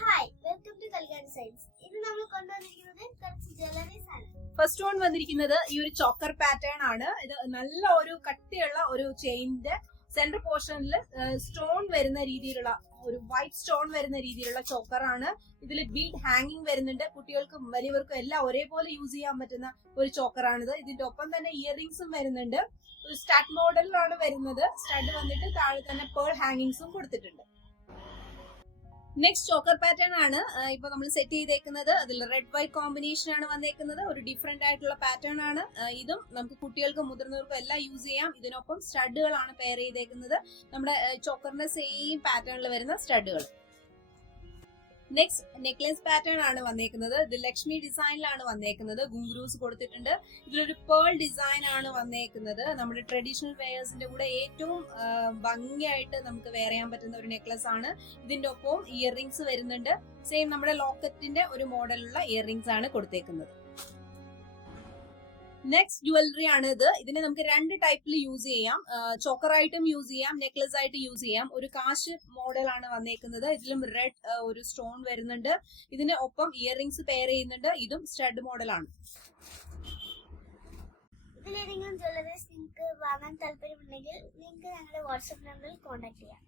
Hi welcome to Kalyan science. ഇത് നമ്മൾ കൊണ്ടുവന്നിരിക്കുന്നത് കുറച്ച് ജ്വല്ലറീസ് ആണ്. ഫസ്റ്റ് വൺ വന്നിരിക്കുന്നത് ഈ ഒരു ചോക്കർ പാറ്റേൺ ആണ്. ഇത് നല്ല ഒരു കട്ടിയുള്ള ഒരു ചെയിനിന്റെ സെന്റർ പോർഷനിൽ സ്റ്റോൺ വരുന്ന രീതിയിലുള്ള ഒരു വൈറ്റ് സ്റ്റോൺ വരുന്ന രീതിയിലുള്ള ചോക്കർ ആണ്. ഇതിൽ ബീഡ് ഹാങ്ങിങ് വരുന്നുണ്ട്. കുട്ടികൾക്കും വലിയവർക്കും എല്ലാം ഒരേപോലെ യൂസ് ചെയ്യാൻ പറ്റുന്ന ഒരു ചോക്കറാണിത്. ഇതിന്റെ ഒപ്പം തന്നെ ഇയറിംഗ്സും വരുന്നുണ്ട്. ഒരു സ്റ്റാർട്ട് മോഡലിലാണ് വരുന്നത്. സ്റ്റാർട്ട് വന്നിട്ട് താഴെ തന്നെ പേൾ ഹാങ്ങിങ്സും കൊടുത്തിട്ടുണ്ട്. നെക്സ്റ്റ് ചോക്കർ പാറ്റേൺ ആണ് ഇപ്പൊ നമ്മൾ സെറ്റ് ചെയ്തേക്കുന്നത്. അതിൽ റെഡ് വൈറ്റ് കോമ്പിനേഷൻ ആണ് വന്നേക്കുന്നത്. ഒരു ഡിഫറെന്റ് ആയിട്ടുള്ള പാറ്റേൺ ആണ്. ഇതും നമുക്ക് കുട്ടികൾക്കും മുതിർന്നവർക്കും എല്ലാം യൂസ് ചെയ്യാം. ഇതിനൊപ്പം സ്റ്റഡുകളാണ് പെയർ ചെയ്തേക്കുന്നത്. നമ്മുടെ ചോക്കറിന്റെ സെയിം പാറ്റേണിൽ വരുന്ന സ്റ്റഡുകൾ. നെക്സ്റ്റ് നെക്ലേസ് പാറ്റേൺ ആണ് വന്നേക്കുന്നത്. ഇത് ലക്ഷ്മി ഡിസൈനിലാണ് വന്നേക്കുന്നത്. ഗുങ്കൂസ് കൊടുത്തിട്ടുണ്ട്. ഇതിലൊരു പേൾ ഡിസൈൻ ആണ് വന്നേക്കുന്നത്. നമ്മുടെ ട്രഡീഷണൽ വെയേഴ്സിന്റെ കൂടെ ഏറ്റവും ഭംഗിയായിട്ട് നമുക്ക് വെയർ ചെയ്യാൻ പറ്റുന്ന ഒരു നെക്ലസ് ആണ്. ഇതിന്റെ ഒപ്പം ഇയറിംഗ്സ് വരുന്നുണ്ട്. സെയിം നമ്മുടെ ലോക്കറ്റിന്റെ ഒരു മോഡലുള്ള ഇയറിംഗ്സ് ആണ് കൊടുത്തേക്കുന്നത്. നെക്സ്റ്റ് ജ്വല്ലറി ആണ് ഇത്. ഇതിനെ നമുക്ക് രണ്ട് ടൈപ്പിൽ യൂസ് ചെയ്യാം. ചോക്കർ ആയിട്ടും യൂസ് ചെയ്യാം, നെക്ലസ് ആയിട്ട് യൂസ് ചെയ്യാം. ഒരു കാശ് മോഡൽ ആണ് വന്നേക്കുന്നത്. ഇതിലും റെഡ് ഒരു സ്റ്റോൺ വരുന്നുണ്ട്. ഇതിന് ഒപ്പം ഇയറിംഗ്സ് പെയർ ചെയ്യുന്നുണ്ട്. ഇതും സ്റ്റഡ് മോഡലാണ്. ഇതിലേതെങ്കിലും ജ്വല്ലറീസ് നിങ്ങൾക്ക് വാങ്ങാൻ താല്പര്യമുണ്ടെങ്കിൽ നിങ്ങൾക്ക് ഞങ്ങളുടെ വാട്സ്ആപ്പ് നമ്പറിൽ കോൺടാക്ട് ചെയ്യാം.